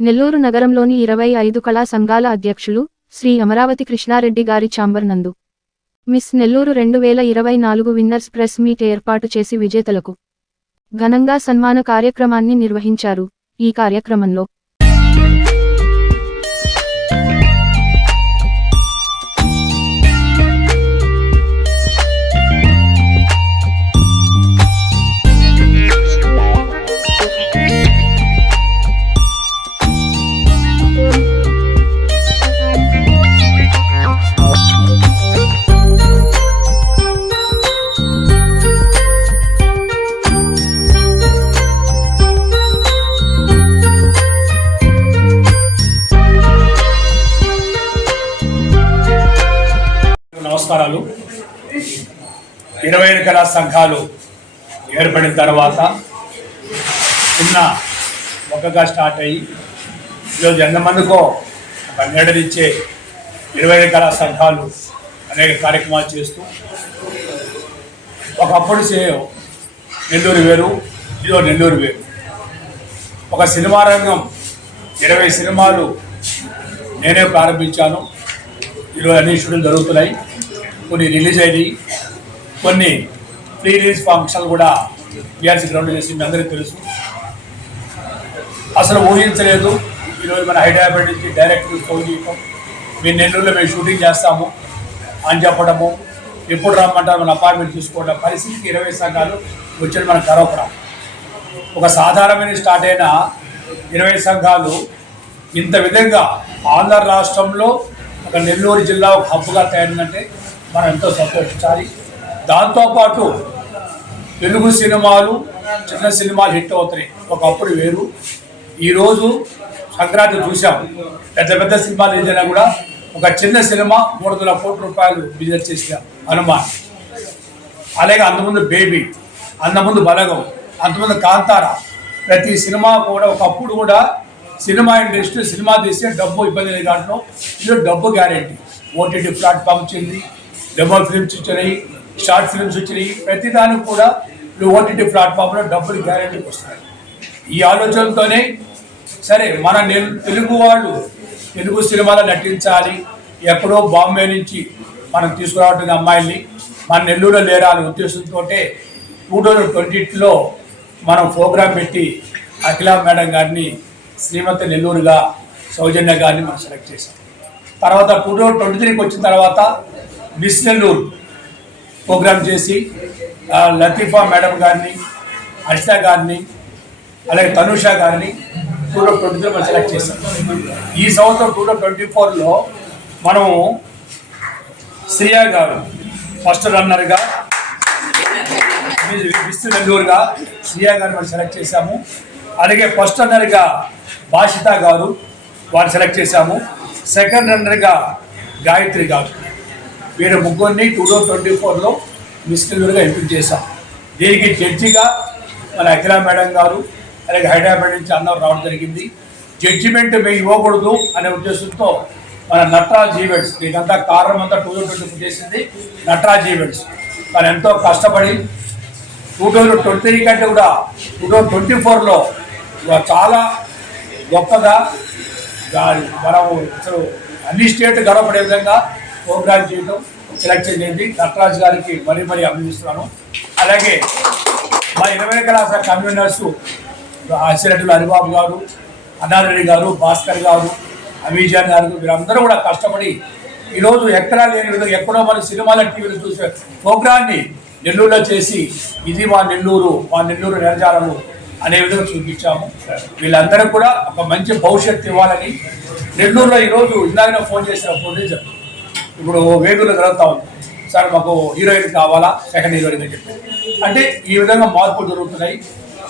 నెల్లూరు నగరంలోని ఇరవై ఐదు కళా సంఘాల అధ్యక్షులు శ్రీ అమరావతి కృష్ణారెడ్డి గారి చాంబర్ నందు. మిస్ నెల్లూరు రెండు వేల ఇరవై నాలుగు విన్నర్స్ ప్రెస్ మీట్ ఏర్పాటు చేసి విజేతలకు ఘనంగా సన్మాన కార్యక్రమాన్ని నిర్వహించారు. ఈ కార్యక్రమంలో ఇరవై ఐదు కళా సంఘాలు ఏర్పడిన తర్వాత చిన్న ఒకగా స్టార్ట్ అయ్యి ఈరోజు ఎంతమందికో ఒక నీడనిచ్చే ఇరవై ఐదు కళా సంఘాలు అనేక కార్యక్రమాలు చేస్తూ ఒకప్పుడు సే నెల్లూరు వేరు ఇదో నెల్లూరు వేరు. ఒక సినిమా రంగం ఇరవై సినిమాలు నేనే ప్రారంభించాను. ఈరోజు అన్ని షూటింగ్ జరుగుతున్నాయి. కొన్ని రిలీజ్ అయినాయి. కొన్ని ప్రీ రిలీజ్ ఫంక్షన్లు కూడా బీఆర్సీ గ్రౌండ్ చేసి మీ అందరికీ తెలుసు. అసలు ఊహించలేదు. ఈరోజు మన హైదరాబాద్ నుంచి డైరెక్ట్ ఫోన్ చేయటం. మీ నెల్లూరులో మేము షూటింగ్ చేస్తాము. అని చెప్పడము ఎప్పుడు రమ్మంటారు? మన అపార్ట్మెంట్ చూసుకోవడం పరిస్థితికి ఇరవై సంఘాలు వచ్చిన మనకు గర్వపడం ఒక సాధారణమైన స్టార్ట్ అయిన ఇరవై సంఘాలు ఇంత విధంగా ఆంధ్ర రాష్ట్రంలో ఒక నెల్లూరు జిల్లా ఒక హబ్గా తయారైందంటే మనం ఎంతో సంతోషించాలి. దాంతోపాటు తెలుగు సినిమాలు చిన్న సినిమాలు హిట్ అవుతున్నాయి. ఒకప్పుడు వేరు. ఈరోజు సంక్రాంతి చూసాం పెద్ద పెద్ద సినిమాలు ఏదైనా కూడా ఒక చిన్న సినిమా మూడు వందల కోట్ల రూపాయలు బిజినెస్ చేసిన హనుమాన్. అలాగే అంతకుముందు బేబీ అంతకుముందు బలగం అంతకుముందు కాంతార. ప్రతి సినిమా కూడా ఒకప్పుడు కూడా సినిమా ఇండస్ట్రీ సినిమా తీస్తే డబ్బు ఇబ్బంది లేదు దాంట్లో. ఇది డబ్బు గ్యారెంటీ. ఓటీటీ ప్లాట్ఫామ్ చెంది డెమో ఫిల్మ్స్ వచ్చినాయి షార్ట్ ఫిల్మ్స్ వచ్చినాయి ప్రతి దానికి కూడా ఓటీటీ ప్లాట్ఫామ్లో డబ్బులు గ్యారెంటీకి వస్తాయి ఈ ఆలోచనతోనే సరే మన నెల్ తెలుగు వాళ్ళు తెలుగు సినిమాలో నటించాలి. ఎక్కడో బాంబే నుంచి మనం తీసుకురావటం అమ్మాయిల్ని మన నెల్లూరులో లేరా అనే ఉద్దేశంతో టూ థౌజండ్ ట్వంటీలో మనం ప్రోగ్రాం పెట్టి అఖిల మేడం గారిని శ్రీమతి నెల్లూరుగా సౌజన్య గారిని మనం సెలెక్ట్ చేశాం. తర్వాత టూ థౌజండ్ ట్వంటీ త్రీకి వచ్చిన తర్వాత మిస్ నెల్లూరు ప్రోగ్రామ్ చేసి లతీఫా మేడం గారిని హర్ష గారిని అలాగే తనుష గారిని టూ థౌజండ్ ట్వంటీ త్రీ మనం సెలెక్ట్ చేశాం. ఈ సంవత్సరం టూ థౌజండ్ ట్వంటీ ఫోర్లో మనము శ్రియా గారు ఫస్ట్ రన్నర్గా విస్తు నెల్లూరుగా శ్రియా గారిని మనం సెలెక్ట్ చేశాము. అలాగే ఫస్ట్ రన్నర్గా భాషిత గారు వారిని సెలెక్ట్ చేశాము. సెకండ్ రన్నర్గా గాయత్రి గారు. వీరు ముగ్గురిని టూ థౌజండ్ ట్వంటీ ఫోర్లో మిస్ ఎంపిక చేశాం. దీనికి జడ్జిగా మన అఖిలా మేడం గారు అలాగే హైదరాబాద్ నుంచి అందరూ రావడం జరిగింది. జడ్జిమెంట్ మేము ఇవ్వకూడదు అనే ఉద్దేశంతో మన నటరాజ్ ఈవెంట్స్ దీనికంతా కారణం అంతా టూ థౌజండ్ ట్వంటీ చేసింది నటరాజ్ ఈవెంట్స్ తను ఎంతో కష్టపడి టూ థౌజండ్ ట్వంటీ త్రీ కంటే కూడా టూ థౌజండ్ ట్వంటీ ఫోర్లో చాలా గొప్పగా మనం అసలు అన్ని స్టేట్ గర్వపడే విధంగా ప్రోగ్రామ్ చేయడం సెలెక్ట్ చేయండి. నటరాజ్ గారికి మరీ మరీ అభినందిస్తున్నాను. అలాగే మా ఇరవై కళాశాల కన్వీనర్స్ ఆసిరెడ్డి హరిబాబు గారు అన్నారెడ్డి గారు భాస్కర్ గారు అమీజాన్ గారు వీరందరూ కూడా కష్టపడి ఈరోజు ఎక్కడా లేని విధంగా ఎక్కడో మన సినిమాల టీవీలు చూసే ప్రోగ్రాన్ని నెల్లూరులో చేసి ఇది మా నెల్లూరు మా నెల్లూరు నిరజాలము అనే విధంగా చూపించాము. వీళ్ళందరూ కూడా ఒక మంచి భవిష్యత్తు ఇవ్వాలని నెల్లూరులో ఈరోజు ఇందాక ఫోన్ చేసిన ప్రొడ్యూసర్ ఇప్పుడు వేగుల గ్రంథం ఉంది. సార్ మాకు హీరోయిన్ కావాలా? సెకండ్ హీరోయిన్ అని చెప్పి. అంటే ఈ విధంగా మార్పులు జరుగుతున్నాయి.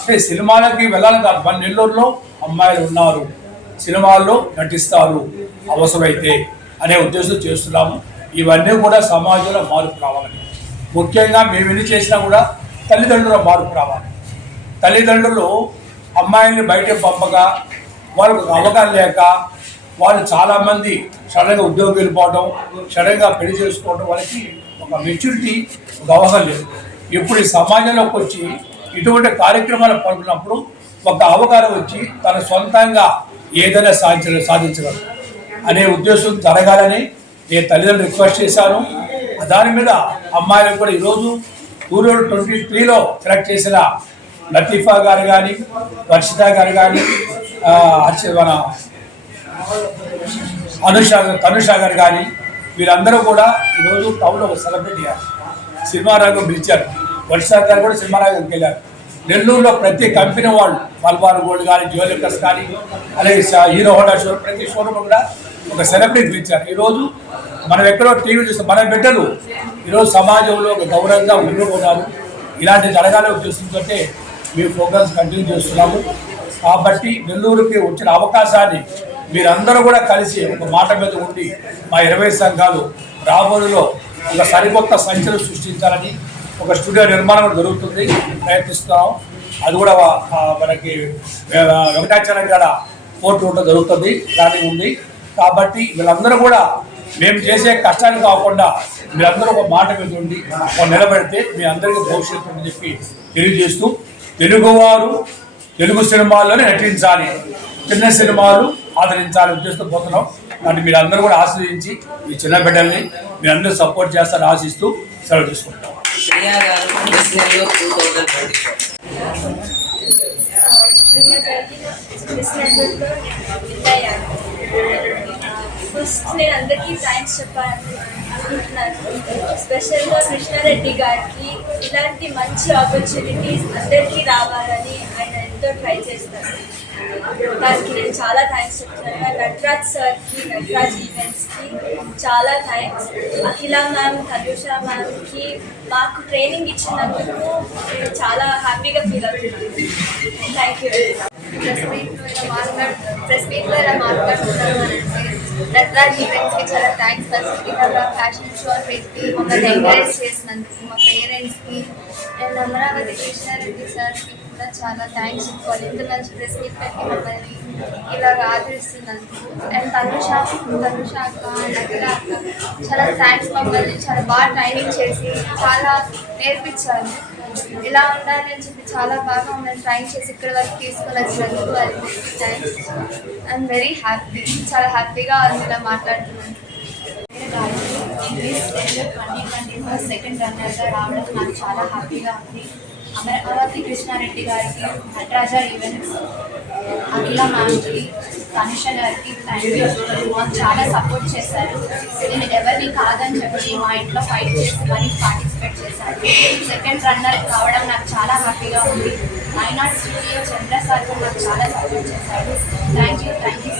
అంటే సినిమాలకి వెళ్ళాలి కాదు. మన నెల్లూరులో అమ్మాయిలు ఉన్నారు. సినిమాల్లో నటిస్తారు. అవసరమైతే అనే ఉద్దేశం చేస్తున్నాము. ఇవన్నీ కూడా సమాజంలో మార్పు రావాలని ముఖ్యంగా మేము ఎన్ని చేసినా కూడా తల్లిదండ్రుల మార్పు రావాలి. తల్లిదండ్రులు అమ్మాయిల్ని బయటకు పంపగా వాళ్ళకు అవగాహన లేక వాళ్ళు చాలామంది సడన్గా ఉద్యోగం వెళ్ళిపోవడం సడన్గా పెళ్ళి చేసుకోవడం వాళ్ళకి ఒక మెచ్యూరిటీ ఒక అవగాహన లేదు. ఇప్పుడు ఈ సమాజంలోకి వచ్చి ఇటువంటి కార్యక్రమాలు పాల్గొన్నప్పుడు ఒక అవగాహన వచ్చి తన సొంతంగా ఏదైనా సాధించ సాధించగలరు అనే ఉద్దేశం జరగాలని నేను తల్లిదండ్రులు రిక్వెస్ట్ చేశాను. దాని మీద అమ్మాయిలకు కూడా ఈరోజు టూ థౌజండ్ ట్వంటీ త్రీలో సెలెక్ట్ చేసిన లతీఫా గారు కానీ వర్షిత గారు కానీ మన అనుష తనుష గారు కానీ వీరందరూ కూడా ఈరోజు టౌన్లో ఒక సెలబ్రిటీ అయ్యారు సినిమా రంగం పిలిచారు. వర్ష గారు కూడా సినిమా రంగంకి వెళ్ళారు. నెల్లూరులో ప్రతి కంపెనీ వాళ్ళు మల్బార్ గోల్డ్ కానీ జ్యువెలర్స్ కానీ అలాగే హీరో హోండా షో ప్రతి షోరూమ్ కూడా ఒక సెలబ్రిటీ పిలిచారు. ఈరోజు మనం ఎక్కడో టీవీ చూస్తే. మన బిడ్డలు ఈరోజు సమాజంలో ఒక గౌరవంగా ఉండిపోతారు. ఇలాంటి జరగాలి చూస్తుందంటే మేము ప్రోగ్రామ్స్ కంటిన్యూ చేస్తున్నాము. కాబట్టి నెల్లూరుకి వచ్చిన అవకాశాన్ని మీరందరూ కూడా కలిసి ఒక మాట మీద ఉండి మా ఇరవై సంఘాలు రాబోయేలో ఒక సరికొత్త సంచలనం సృష్టించాలని ఒక స్టూడియో నిర్మాణం కూడా జరుగుతుంది. ప్రయత్నిస్తున్నాం. అది కూడా మనకి వెంకటాచార్య గారు కోర్టు ఉంటే జరుగుతుంది. దాని ఉంది. కాబట్టి వీళ్ళందరూ కూడా మేము చేసే కష్టాలు కాకుండా మీరందరూ ఒక మాట మీద ఉండి నిలబెడితే మీ అందరికీ భవిష్యత్తు అని చెప్పి తెలియజేస్తూ తెలుగువారు తెలుగు సినిమాల్లోనే నటించాలి. చిన్న సినిమాలు ఆదరించాలి ఉద్దేశంతో పోతున్నాం. కాబట్టి మీరు అందరూ కూడా ఆశ్రయించి ఈ చిన్న బిడ్డల్ని మీరు అందరూ సపోర్ట్ చేస్తారని ఆశిస్తూ సెలవు తీసుకుంటాం ఫస్ట్ నేను అందరికీ థ్యాంక్స్ చెప్పాలని అనుకుంటున్నాను. స్పెషల్గా కృష్ణారెడ్డి గారికి ఇలాంటి మంచి ఆపర్చునిటీస్ అందరికీ రావాలని ఆయన ఎంతో ట్రై చేస్తారు. దానికి నేను చాలా థ్యాంక్స్ చెప్తున్నాను నటరాజ్ సార్కి నటరాజ్ ఈవెంట్స్కి చాలా థ్యాంక్స్ అఖిల మ్యామ్ తనుష మ్యామ్కి మాకు ట్రైనింగ్ ఇచ్చినందుకు నేను చాలా హ్యాపీగా ఫీల్ అవుతున్నాను థ్యాంక్ యూ ప్రెస్ మీట్ ఇలా మాట్లాడు ప్రెస్ మీట్లో ఇలా మాట్లాడుతున్నాను అని అంటే నటరాజ్ ఈవెంట్స్కి చాలా థ్యాంక్స్ ఫస్ట్ ఇవాళ ఫ్యాషన్ షో పెట్టి మమ్మల్ని ఎంకరేజ్ చేసినందుకు మా పేరెంట్స్కి అండ్ అమరావతి కృష్ణారెడ్డి సార్కి కూడా చాలా థ్యాంక్స్ చెప్పుకోవాలి ఇంత మంచి ప్రెస్ పెట్టి మమ్మల్ని. ఇలా ఆదరిస్తున్నందుకు. అండ్ తనుష తనుష అక్క అండ్ చాలా థ్యాంక్స్ మమ్మల్ని. చాలా బాగా ట్రైనింగ్ చేసి చాలా నేర్పించారు. ఇలా ఉండాలి అని చెప్పి చాలా బాగా మమ్మల్ని ట్రైన్ చేసి ఇక్కడ వరకు తీసుకొని వచ్చినందుకు వాళ్ళకి థ్యాంక్స్ ఐఎమ్ వెరీ హ్యాపీ చాలా హ్యాపీగా ఉంది ఇలా మాట్లాడుతున్నాను English twenty twenty four second రన్నర్గా రావడం నాకు చాలా హ్యాపీగా ఉంది. అమరావతి కృష్ణారెడ్డి గారికి నటరాజా ఈవెంట్స్ అఖిల మ్యామ్కి తనిష గారికి థ్యాంక్ యూ మాకు చాలా సపోర్ట్ చేశారు. నేను ఎవరిని కాదని చెప్పి మా ఇంట్లో ఫైట్ చేసి మరీ పార్టిసిపేట్ చేశాను సెకండ్ రన్నర్ కావడం నాకు చాలా హ్యాపీగా ఉంది. నైనాట్ స్టూడియో చంద్ర సార్ కూడా నాకు చాలా సపోర్ట్ చేశారు. థ్యాంక్ యూ థ్యాంక్ యూ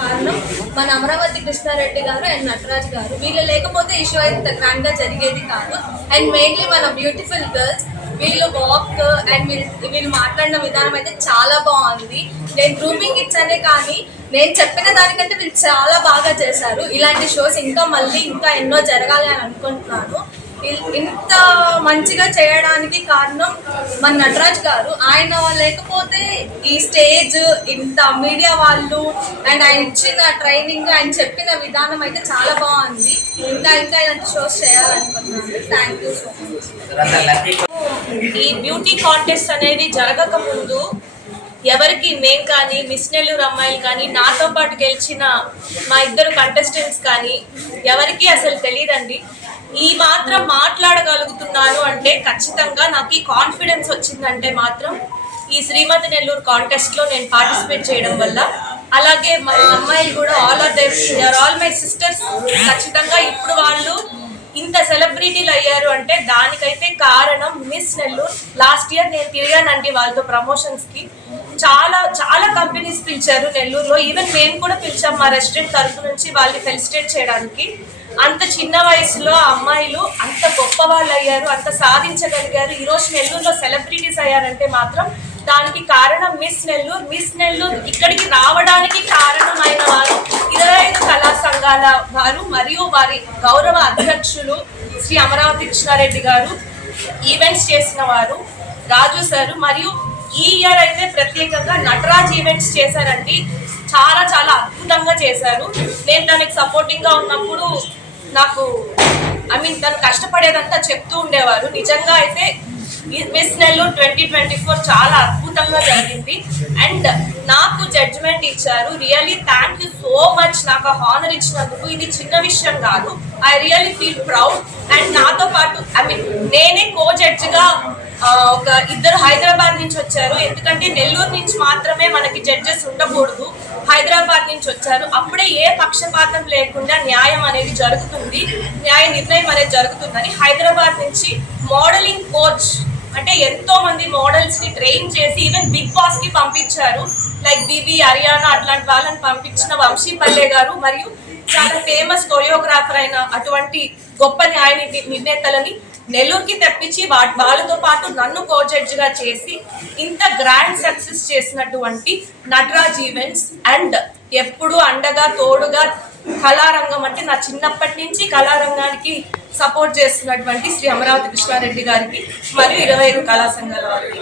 కారణం మన అమరావతి కృష్ణారెడ్డి గారు అండ్ నటరాజ్ గారు. వీళ్ళు లేకపోతే ఈ షో ఇంత గ్రాండ్గా జరిగేది కాదు. అండ్ మెయిన్లీ మన బ్యూటిఫుల్ గర్ల్స్ వీళ్ళు వాక్ అండ్ వీళ్ళు వీళ్ళు మాట్లాడిన విధానం అయితే చాలా బాగుంది. నేను గ్రూమింగ్ ఇచ్చానే కానీ నేను చెప్పిన దానికంటే వీళ్ళు చాలా బాగా చేశారు. ఇలాంటి షోస్ ఇంకా మళ్ళీ ఇంకా ఎన్నో జరగాలి అని అనుకుంటున్నాను. ఇల్- ఇంత మంచిగా చేయడానికి కారణం మన నటరాజ్ గారు. ఆయన లేకపోతే ఈ స్టేజ్ ఇంత మీడియా వాళ్ళు అండ్ ఆయన ఇచ్చిన ట్రైనింగ్ ఆయన చెప్పిన విధానం అయితే చాలా బాగుంది. ఇంకా ఇంకా ఇలాంటి షోస్ చేయాలనుకుంటున్నాను. థ్యాంక్ యూ సో మచ్ ఈ బ్యూటీ కాంటెస్ట్ అనేది జరగక ముందు ఎవరికి మేం కానీ మిస్ నెల్లూరు అమ్మాయిలు కానీ నాతో పాటు గెలిచిన మా ఇద్దరు కంటెస్టెంట్స్ కానీ ఎవరికి అసలు తెలియదండి ఈ మాత్రం మాట్లాడగలుగుతున్నాను అంటే ఖచ్చితంగా నాకు ఈ కాన్ఫిడెన్స్ వచ్చిందంటే మాత్రం ఈ శ్రీమతి నెల్లూరు కాంటెస్ట్లో నేను పార్టిసిపేట్ చేయడం వల్ల. అలాగే మా అమ్మాయిలు కూడా all are there all my sisters ఖచ్చితంగా ఇప్పుడు వాళ్ళు ఇంత సెలబ్రిటీలు అయ్యారు అంటే దానికైతే కారణం మిస్ నెల్లూరు. లాస్ట్ ఇయర్ నేను తిరిగానండి వాళ్ళతో ప్రమోషన్స్కి చాలా చాలా కంపెనీస్ పిలిచారు నెల్లూరులో. ఈవెన్ మేము కూడా పిలిచాం మా రెస్టారెంట్ తరఫు నుంచి వాళ్ళని ఫెలిసిటేట్ చేయడానికి. అంత చిన్న వయసులో అమ్మాయిలు అంత గొప్ప వాళ్ళు అయ్యారు అంత సాధించగలిగారు. ఈరోజు నెల్లూరులో సెలబ్రిటీస్ అయ్యారంటే మాత్రం దానికి కారణం మిస్ నెల్లూరు. మిస్ నెల్లూరు ఇక్కడికి రావడానికి కారణమైన కళా వారు మరియు వారి గౌరవ అధ్యక్షులు శ్రీ అమరావతి కృష్ణారెడ్డి గారు ఈవెంట్స్ చేసిన వారు రాజు సార్ మరియు ఈ ఇయర్ అయితే ప్రత్యేకంగా నటరాజ్ ఈవెంట్స్ చేశారండి. చాలా చాలా అద్భుతంగా చేశారు. నేను దానికి సపోర్టింగ్గా ఉన్నప్పుడు నాకు ఐ మీన్ తను కష్టపడేదంతా చెప్తూ ఉండేవారు. నిజంగా అయితే miss Nellore twenty twenty four చాలా అద్భుతంగా జరిగింది. అండ్ నాకు జడ్జ్మెంట్ ఇచ్చారు. Really thank you so much నాకు హానర్ ఇచ్చినందుకు. ఇది చిన్న విషయం కాదు. I really feel proud and నాతో పాటు ఐ మీన్ నేనే కో జడ్జిగా ఒక ఇద్దరు హైదరాబాద్ నుంచి వచ్చారు. ఎందుకంటే నెల్లూరు నుంచి మాత్రమే మనకి జడ్జెస్ ఉండకూడదు. హైదరాబాద్ నుంచి వచ్చారు. అప్పుడే ఏ పక్షపాతం లేకుండా న్యాయం అనేది జరుగుతుంది. న్యాయ నిర్ణయం అనేది జరుగుతుందని హైదరాబాద్ నుంచి మోడలింగ్ కోచ్ అంటే ఎంతో మంది మోడల్స్ని ట్రైన్ చేసి ఈవెన్ బిగ్ బాస్కి పంపించారు. లైక్ బీబీ హర్యానా అట్లాంటి వాళ్ళని పంపించిన వంశీ పల్లె గారు మరియు చాలా ఫేమస్ కొరియోగ్రాఫర్ అయిన అటువంటి గొప్ప న్యాయ నిర్ణేతలని నెల్లూరుకి తెప్పించి వాళ్ళతో పాటు నన్ను కో గా చేసి ఇంత గ్రాండ్ సక్సెస్ చేసినటువంటి నటరాజ్ ఈవెంట్స్ అండ్ ఎప్పుడు అండగా తోడుగా కళారంగం అంటే నా చిన్నప్పటి నుంచి కళారంగానికి సపోర్ట్ చేస్తున్నటువంటి శ్రీ అమరావతి కృష్ణారెడ్డి గారికి మరియు ఇరవై ఐదు కళా సంఘాల వారికి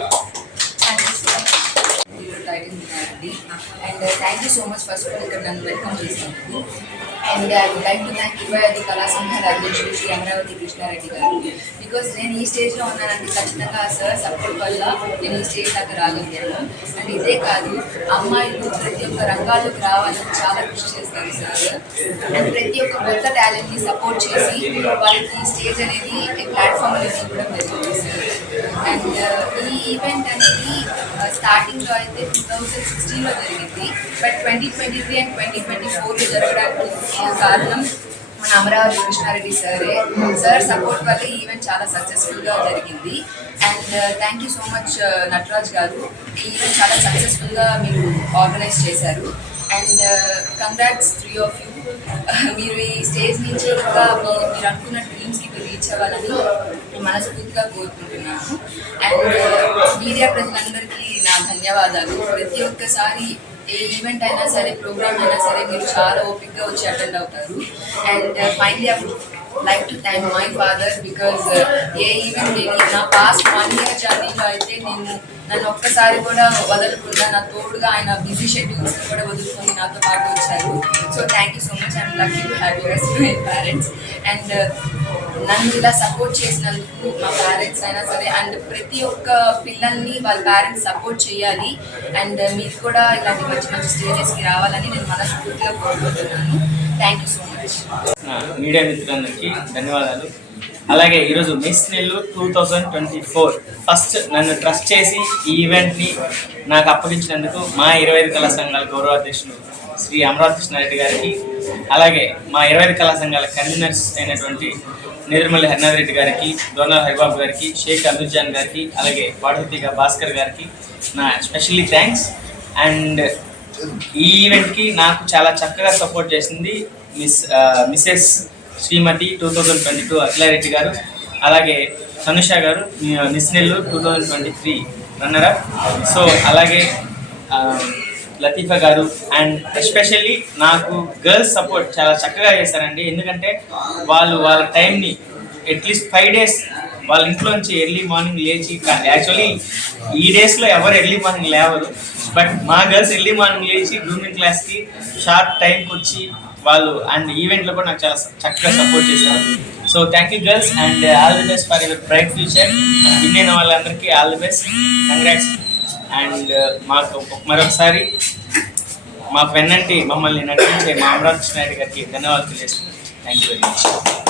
and thank you so much first of all ఇక్కడ నన్ను వెల్కమ్ చేసినందుకు and I would like to thank ఇరవై ఐదు కళా సంఘాల అధ్యక్షుడు శ్రీ అమరావతి కృష్ణారెడ్డి గారు బికాస్ నేను ఈ స్టేజ్లో ఉన్నానంటే ఖచ్చితంగా సార్ సపోర్ట్ వల్ల నేను ఈ స్టేజ్ దాకా రాగలిగాను. అండ్ ఇదే కాదు అమ్మాయిలు ప్రతి ఒక్క రంగాల్లోకి రావాలని చాలా కృషి చేస్తారు సార్ అండ్ ప్రతి ఒక్క కొత్త టాలెంట్ని సపోర్ట్ చేసి వాళ్ళకి స్టేజ్ అనేది ప్లాట్ఫామ్ అనేది ఇవ్వడం జరిగింది సార్ అండ్ uh, ఈ ఈవెంట్ అనేది uh, స్టార్టింగ్లో అయితే టూ థౌజండ్ సిక్స్టీన్లో జరిగింది. But twenty twenty three and twenty twenty ఫోర్లో జరగడానికి కారణం మన అమరావతి కృష్ణారెడ్డి సారే. సార్ సపోర్ట్ వల్ల ఈ ఈవెంట్ చాలా సక్సెస్ఫుల్గా జరిగింది. And thank you so much Nataraj గారు. ఈ ఈవెంట్ చాలా సక్సెస్ఫుల్గా మీరు ఆర్గనైజ్ చేశారు. And congrats three of you మీరు ఈ స్టేజ్ నుంచి ఒక మీరు అనుకున్న డ్రీమ్స్కి మీరు రీచ్ అవ్వాలని మనస్ఫూర్తిగా కోరుకుంటున్నాను. అండ్ uh, మీడియా ప్రజలందరికీ నా ధన్యవాదాలు. ప్రతి ఒక్కసారి ఏ ఈవెంట్ అయినా సరే ప్రోగ్రామ్ అయినా సరే మీరు చాలా ఓపిక్గా వచ్చి అటెండ్ అవుతారు. And finally I like to thank my father because a event నేను నా పాస్ట్ వన్ ఇయర్ జర్నీలో అయితే నేను నన్ను ఒక్కసారి కూడా వదలకుండా నా తోడుగా ఆయన బిజీ షెడ్యూల్స్ కూడా వదులుకొని నాతో పాటు వచ్చారు. So thank you so much and lucky to have my parents and నన్ను ఇలా సపోర్ట్ చేసినందుకు మా పేరెంట్స్ అయినా సరే అండ్ ప్రతి ఒక్క పిల్లల్ని వాళ్ళ పేరెంట్స్ సపోర్ట్ చేయాలి. అండ్ uh, మీరు కూడా ఇలాంటి మంచి మంచి స్టేజెస్కి రావాలని నేను మనస్ఫూర్తిగా కోరుకుంటున్నాను. Thank you so much media మిత్రులందరికీ ధన్యవాదాలు. అలాగే ఈరోజు miss Nellore two thousand twenty four first నన్ను ట్రస్ట్ చేసి ఈ ఈవెంట్ని నాకు అప్పగించినందుకు మా ఇరవై ఐదు కళా సంఘాల గౌరవ అధ్యక్షులు శ్రీ అమరావతి కృష్ణారెడ్డి గారికి అలాగే మా ఇరవై కళా సంఘాల కన్వీనర్స్ అయినటువంటి నేదురుమల్లి హరినాథ్ రెడ్డి గారికి దోనాల్ హరిబాబు గారికి షేక్ అమీర్జాన్ గారికి అలాగే పాడుతిగా భాస్కర్ గారికి నా స్పెషల్లీ థ్యాంక్స్. అండ్ ఈ ఈవెంట్కి నాకు చాలా చక్కగా సపోర్ట్ చేసింది miss mrs Shrimati two thousand twenty two Akhila Reddy గారు అలాగే తనుష గారు miss Nellore two thousand twenty three runner so అలాగే లతీఫా గారు. అండ్ ఎస్పెషల్లీ నాకు గర్ల్స్ సపోర్ట్ చాలా చక్కగా చేశారండి. ఎందుకంటే వాళ్ళు వాళ్ళ టైంని అట్లీస్ట్ ఫైవ్ డేస్ వాళ్ళ ఇంట్లోంచి ఎర్లీ మార్నింగ్ లేచి యాక్చువల్లీ ఈ డేస్లో ఎవరు ఎర్లీ మార్నింగ్ లేవరు. బట్ మా గర్ల్స్ ఎర్లీ మార్నింగ్ లేచి గ్రూమింగ్ క్లాస్కి షార్ప్ టైంకి వచ్చి వాళ్ళు అండ్ ఈవెంట్లో కూడా నాకు చాలా చక్కగా సపోర్ట్ చేశారు. So thank you girls and all the best for your bright future win అయిన వాళ్ళందరికీ all the best congrats and uh, మాకు మరొకసారి మా పెన్నంటి మమ్మల్ని నటించే మామరాజ్ నాయుడు గారికి ధన్యవాదాలు తెలియజేస్తున్నాను థ్యాంక్ యూ వెరీ మచ్